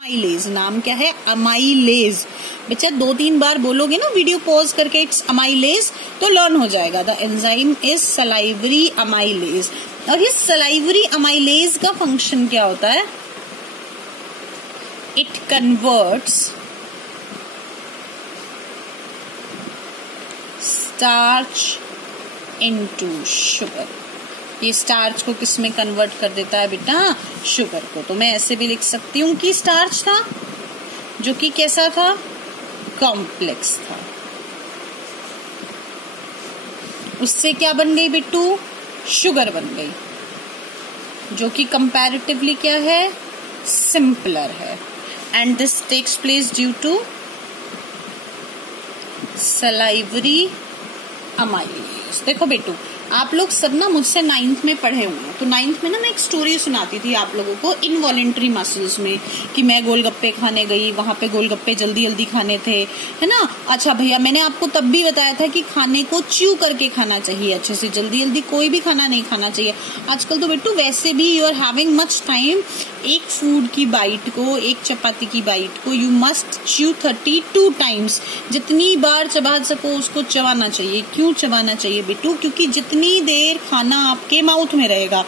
Amylase, नाम क्या है? अमाइलेज। बच्चा 2-3 बार बोलोगे ना वीडियो पॉज करके इट्स अमाइलेज तो लर्न हो जाएगा। The enzyme is salivary amylase. और इस सलाइवरी अमाइलेज का फंक्शन क्या होता है? It converts starch into sugar. ये स्टार्च को किस में कन्वर्ट कर देता है बेटा? शुगर को। तो मैं ऐसे भी लिख सकती हूँ कि स्टार्च था जो कि कैसा था? कॉम्प्लेक्स था। उससे क्या बन गई बिट्टू? शुगर बन गई, जो कि कंपैरेटिवली क्या है? सिंपलर है। And this takes place due to salivary amylase. देखो बेटू, आप लोग सब ना मुझसे 9th में पढ़े हुए हैं, तो 9th में ना मैं एक स्टोरी सुनाती थी आप लोगों को इनवॉलेंट्री मसल्स में, कि मैं गोलगप्पे खाने गई, वहां पे गोलगप्पे जल्दी जल्दी खाने थे, है ना। अच्छा भैया, मैंने आपको तब भी बताया था कि खाने को च्यू करके खाना चाहिए अच्छे से, जल्दी जल्दी कोई भी खाना नहीं खाना चाहिए। आजकल तो बेटू वैसे भी you are having much time, एक फूड की बाइट को, एक चपाती की बाइट को यू मस्ट च्यू 32 टाइम्स। जितनी बार चबा सको उसको चबाना चाहिए। क्यों चबाना चाहिए बेटू? क्योंकि जितनी देर खाना आपके माउथ में रहेगा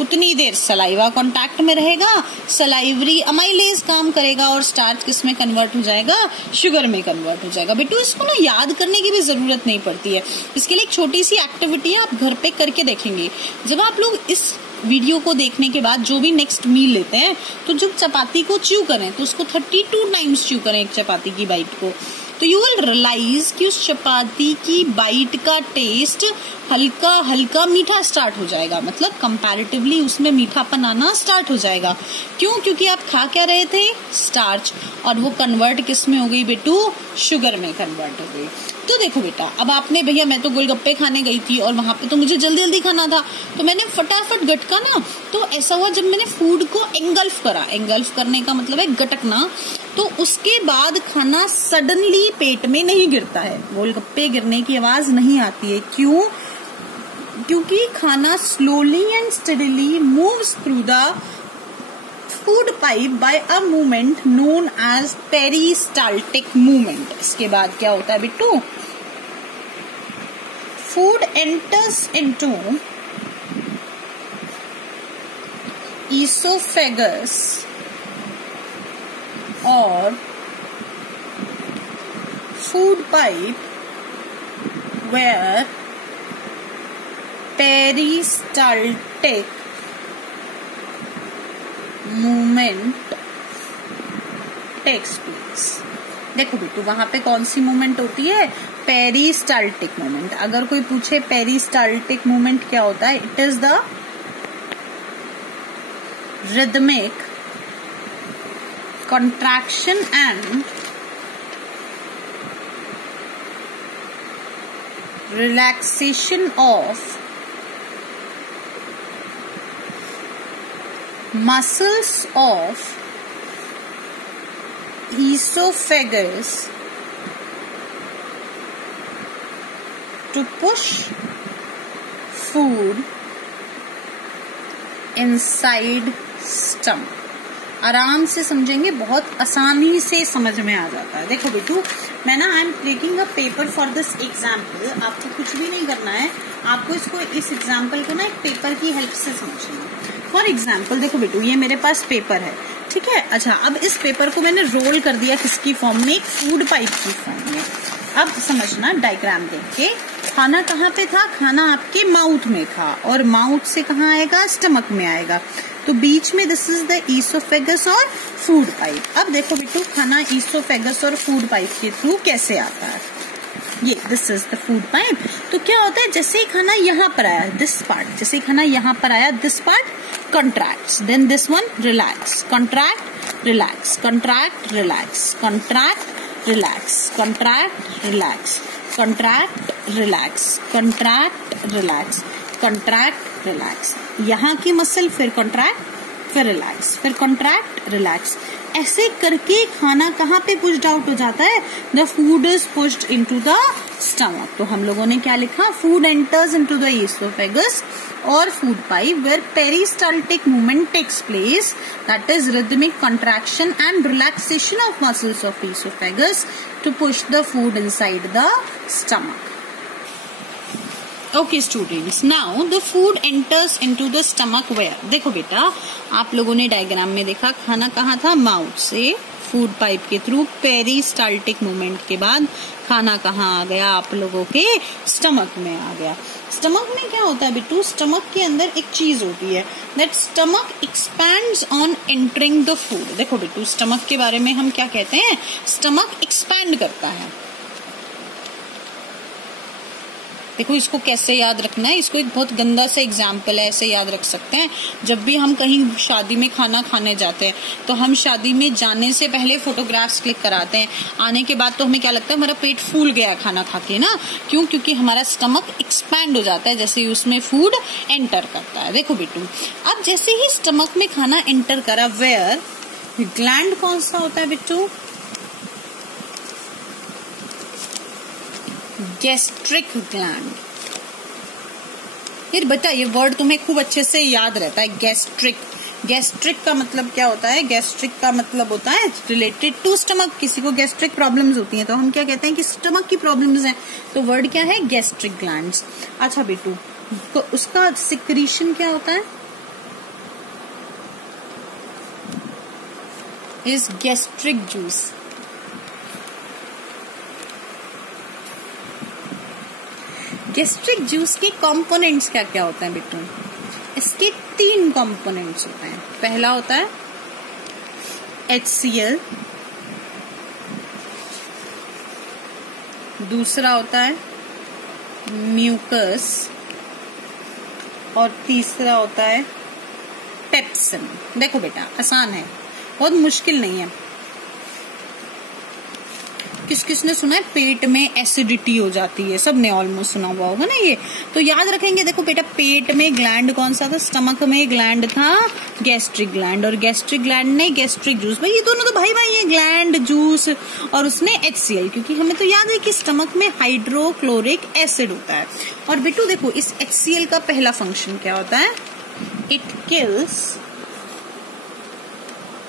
उतनी देर सलाइवा कांटेक्ट में रहेगा, सलाइवरी अमाइलेज काम करेगा और स्टार्च किस में कन्वर्ट हो जाएगा? शुगर में कन्वर्ट हो जाएगा। बेटू इसको ना याद करने की भी जरूरत नहीं पड़ती है। इसके लिए एक छोटी सी एक्टिविटी है, आप घर पे करके देखेंगे। जब आप लोग इस वीडियो को देखने के बाद जो भी नेक्स्ट मील लेते हैं, तो जब चपाती को च्यू करें तो उसको 32 टाइम्स च्यू करें एक चपाती की बाइट को, तो यू विल रियलाइज कि उस चपाती की बाइट का टेस्ट हल्का हल्का मीठा स्टार्ट हो जाएगा। मतलब कंपैरेटिवली उसमें मीठापन आना स्टार्ट हो जाएगा। क्यों? क्योंकि आप खा क्या रहे थे? स्टार्च, और वो कन्वर्ट किस में हो गई बेटू? शुगर में कन्वर्ट हो गई। तो देखो बेटा, अब आपने, भैया मैं तो गोलगप्पे खाने गई थी और वहां पे तो मुझे जल्दी जल्दी खाना था, तो मैंने फटाफट गटका ना, तो ऐसा हुआ जब मैंने फूड को एंगल्फ करा, एंगल्फ करने का मतलब है गटकना, तो उसके बाद खाना सडनली पेट में नहीं गिरता है, गोलगप्पे गिरने की आवाज नहीं आती है। क्यों? क्योंकि खाना slowly and steadily moves through the food pipe by a movement known as peristaltic movement. इसके बाद क्या होता है Bittu? Food enters into oesophagus और food pipe where peristaltic movement takes place। देखो बेटू, वहां पे कौन सी मूवमेंट होती है? Peristaltic movement. अगर कोई पूछे पेरिस्टाल्टिक मूवमेंट क्या होता है, it is the rhythmic contraction and relaxation of muscles of esophagus to push food inside stomach। आराम से समझेंगे, बहुत आसानी से समझ में आ जाता है। देखो बेटू, मैं ना I am taking a paper for this example. आपको कुछ भी नहीं करना है, आपको इसको, इस एग्जाम्पल को ना एक पेपर की हेल्प से समझना है। फॉर एग्जाम्पल देखो बेटू, ये मेरे पास पेपर है, ठीक है। अच्छा, अब इस पेपर को मैंने रोल कर दिया किसकी फॉर्म में? एक फूड पाइप की फॉर्म में। अब समझना, डायग्राम देख के, खाना कहाँ पे था? खाना आपके माउथ में था, और माउथ से कहाँ आएगा? स्टमक में आएगा। तो बीच में दिस इज द ईसोफेगस और फूड पाइप। अब देखो बेटू, खाना ईसोफेगस और फूड पाइप के थ्रू कैसे आता है? ये this is the food pipe. तो क्या होता है, जैसे ही खाना यहाँ पर आया, दिस पार्ट, जैसे ही खाना यहाँ पर आया, this part contracts, then this one relax, contract, relax, contract, relax, contract, relax, contract, relax, contract, relax, contract, relax, contract, relax। यहाँ की मसल फिर contract, फिर रिलैक्स, फिर कॉन्ट्रैक्ट, रिलैक्स। ऐसे करके खाना कहाँ पे पुश्ड आउट हो जाता है? The food is pushed into the stomach. तो हम लोगों ने क्या लिखा? Food enters into the oesophagus और food pipe where peristaltic movement takes place, that is rhythmic contraction and relaxation of muscles of oesophagus to push the food inside the stomach. Okay students, now the food enters into the stomach where. देखो बेटा, आप लोगों ने diagram में देखा खाना कहाँ था? माउथ से फूड पाइप के थ्रू पेरिस्टाल्टिक मूवमेंट के बाद खाना कहाँ आ गया? आप लोगों के स्टमक में आ गया। स्टमक में क्या होता है बिट्टू? स्टमक के अंदर एक चीज होती है, that stomach expands on entering the food. देखो बिट्टू, स्टमक के बारे में हम क्या कहते हैं? स्टमक एक्सपैंड करता है। देखो इसको कैसे याद रखना है, इसको एक बहुत गंदा सा एग्जाम्पल है, ऐसे याद रख सकते हैं। जब भी हम कहीं शादी में खाना खाने जाते हैं तो हम शादी में जाने से पहले फोटोग्राफ्स क्लिक कराते हैं, आने के बाद तो हमें क्या लगता है? हमारा पेट फूल गया खाना खा के ना। क्यों? क्योंकि हमारा स्टमक एक्सपैंड हो जाता है जैसे ही उसमें फूड एंटर करता है। देखो बेटू, अब जैसे ही स्टमक में खाना एंटर करा, वेयर ग्लैंड कौन सा होता है बिट्टू? Gastric gland. यार बता, ये वर्ड तुम्हें खूब अच्छे से याद रहता है, गैस्ट्रिक। गैस्ट्रिक का मतलब क्या होता है? गैस्ट्रिक का मतलब होता है रिलेटेड टू स्टमक। किसी को गैस्ट्रिक प्रॉब्लम्स होती हैं तो हम क्या कहते हैं कि स्टमक की प्रॉब्लम्स हैं, तो वर्ड क्या है? Gastric glands. अच्छा बेटू, तो उसका सिक्रीशन क्या होता है? Is gastric juice. Gastric juice के कंपोनेंट्स क्या क्या होते हैं बेटू? इसके 3 कंपोनेंट्स होते हैं। पहला होता है HCl, दूसरा होता है म्यूकस और तीसरा होता है पेप्सिन। देखो बेटा, आसान है, बहुत मुश्किल नहीं है। किस किसने सुना है पेट में एसिडिटी हो जाती है? सबने ऑलमोस्ट सुना हुआ होगा ना ये, तो याद रखेंगे। देखो बेटा, पेट में ग्लैंड कौन सा था? स्टमक में ग्लैंड था गैस्ट्रिक ग्लैंड, और गैस्ट्रिक ग्लैंड ने गैस्ट्रिक जूस। भाई ये दोनों तो भाई भाई है, ग्लैंड जूस और उसने HCl, क्योंकि हमें तो याद है कि स्टमक में हाइड्रोक्लोरिक एसिड होता है। और बेटू देखो, इस HCl का पहला फंक्शन क्या होता है? It kills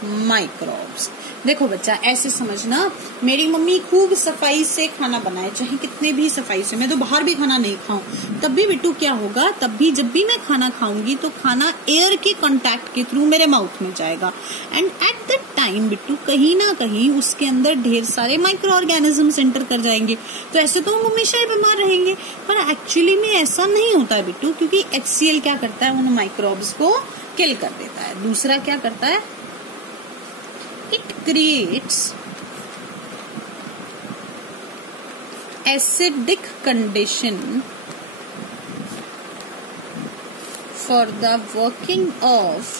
microbes. देखो बच्चा, ऐसे समझना, मेरी मम्मी खूब सफाई से खाना बनाए, चाहे कितने भी सफाई से, मैं तो बाहर भी खाना नहीं खाऊं, तब भी बिट्टू क्या होगा? तब भी जब भी मैं खाना खाऊंगी तो खाना एयर के कांटेक्ट के थ्रू मेरे माउथ में जाएगा, and at the time Bittu कहीं ना कहीं उसके अंदर ढेर सारे माइक्रो ऑर्गेनिजम्स एंटर कर जाएंगे। तो ऐसे तो हम हमेशा ही बीमार रहेंगे, पर एक्चुअली में ऐसा नहीं होता है बिट्टू, क्योंकि HCl क्या करता है? उन माइक्रोब्स को किल कर देता है। दूसरा क्या करता है? It creates acidic condition for the working of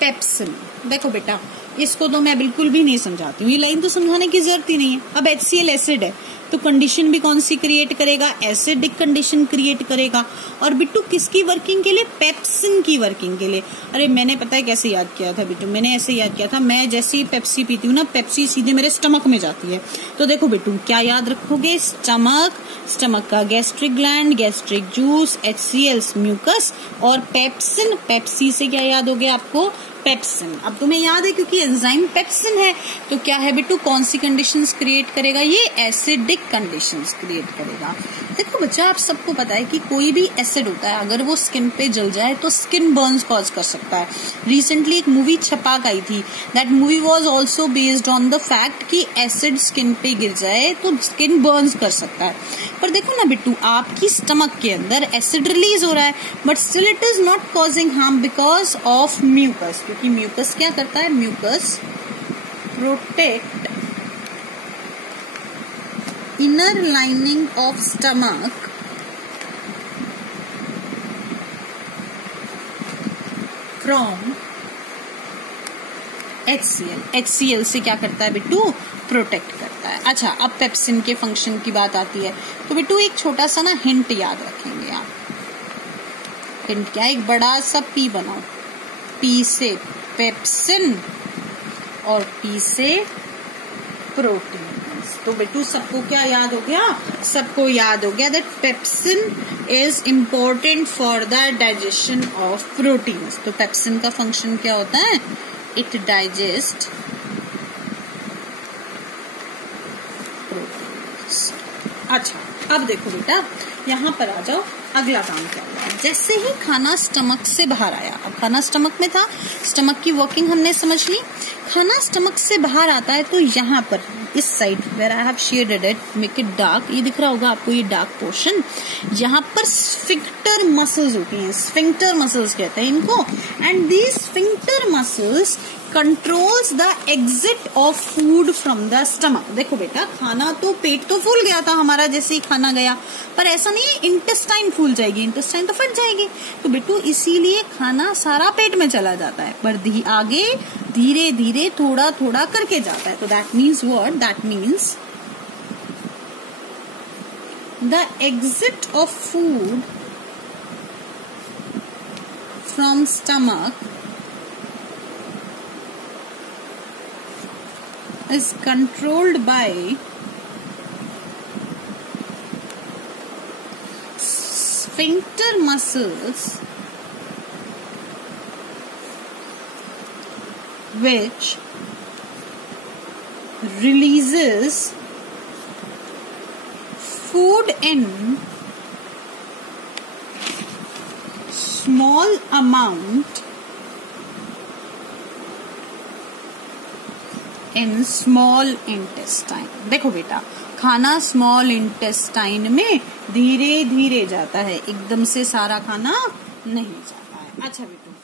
pepsin. देखो बेटा, इसको तो मैं बिल्कुल भी नहीं समझाती हूँ, ये लाइन तो समझाने की जरूरत ही नहीं है। अब HCl एसिड है तो कंडीशन भी कौन सी क्रिएट करेगा? एसिडिक कंडीशन क्रिएट करेगा। और बिट्टू किसकी वर्किंग के लिए? पेप्सिन की वर्किंग के लिए। अरे मैंने पता है कैसे याद किया था बिट्टू? मैंने ऐसे याद किया था, मैं जैसे ही पेप्सी पीती हूँ ना, पेप्सी सीधे मेरे स्टमक में जाती है। तो देखो बिट्टू, क्या याद रखोगे? स्टमक, स्टमक का gastric gland, gastric juice, HCl mucus और पेप्सिन। पेप्सी से क्या याद हो गया आपको? पेप्सिन। अब तुम्हें याद है क्योंकि एंजाइम पेप्सिन है, तो क्या है बिट्टू? कौन सी कंडीशंस क्रिएट करेगा? ये एसिडिक कंडीशंस क्रिएट करेगा। देखो बच्चा, आप सबको पता है कि कोई भी एसिड होता है अगर वो स्किन पे जल जाए तो स्किन बर्न्स कॉज कर सकता है। रिसेंटली एक मूवी छपाक आई थी, that movie was also based on the fact कि एसिड स्किन पे गिर जाए तो स्किन बर्न्स कर सकता है। पर देखो ना बिट्टू, आपकी स्टमक के अंदर एसिड रिलीज हो रहा है, but still it is not causing harm because of mucus. क्योंकि म्यूकस क्या करता है? Mucus protect inner lining of stomach from HCl। HCl से क्या करता है बिट्टू? प्रोटेक्ट करता है। अच्छा, अब पेप्सिन के फंक्शन की बात आती है, तो बिट्टू एक छोटा सा ना हिंट याद रखेंगे आप। क्या, एक बड़ा सा पी बनाओ, पी से पेप्सिन और पी से प्रोटीन। तो बेटू सबको क्या याद हो गया, सबको याद हो गया that pepsin is important for the digestion of proteins. तो पेप्सिन का फंक्शन क्या होता है, इट डाइजेस्ट प्रोटीन्स। अच्छा अब देखो बेटा, यहाँ पर आ जाओ, अगला काम क्या हुआ, जैसे ही खाना स्टमक से बाहर आया, अब खाना स्टमक में था, स्टमक की वर्किंग हमने समझ ली, खाना स्टमक से बाहर आता है तो यहाँ पर इस side where I have shaded it, make it dark, ये दिख रहा होगा आपको ये डार्क पोर्शन, यहाँ पर स्फिंक्टर मसल्स होती हैं, स्फिंक्टर मसल्स कहते हैं इनको, and these sphincter muscles controls the exit of food from the stomach. देखो बेटा, खाना तो, पेट तो फूल गया था हमारा जैसे ही खाना गया, पर ऐसा नहीं है इंटेस्टाइन फूल जाएगी, इंटेस्टाइन तो फट जाएगी, तो बेटू इसीलिए खाना सारा पेट में चला जाता है, पर आगे धीरे धीरे थोड़ा थोड़ा करके जाता है। तो that means what, that means the exit of food from stomach is controlled by sphincter muscles which releases food in small amount in small intestine. देखो बेटा, खाना स्मॉल इंटेस्टाइन में धीरे धीरे जाता है, एकदम से सारा खाना नहीं जाता है। अच्छा बेटा,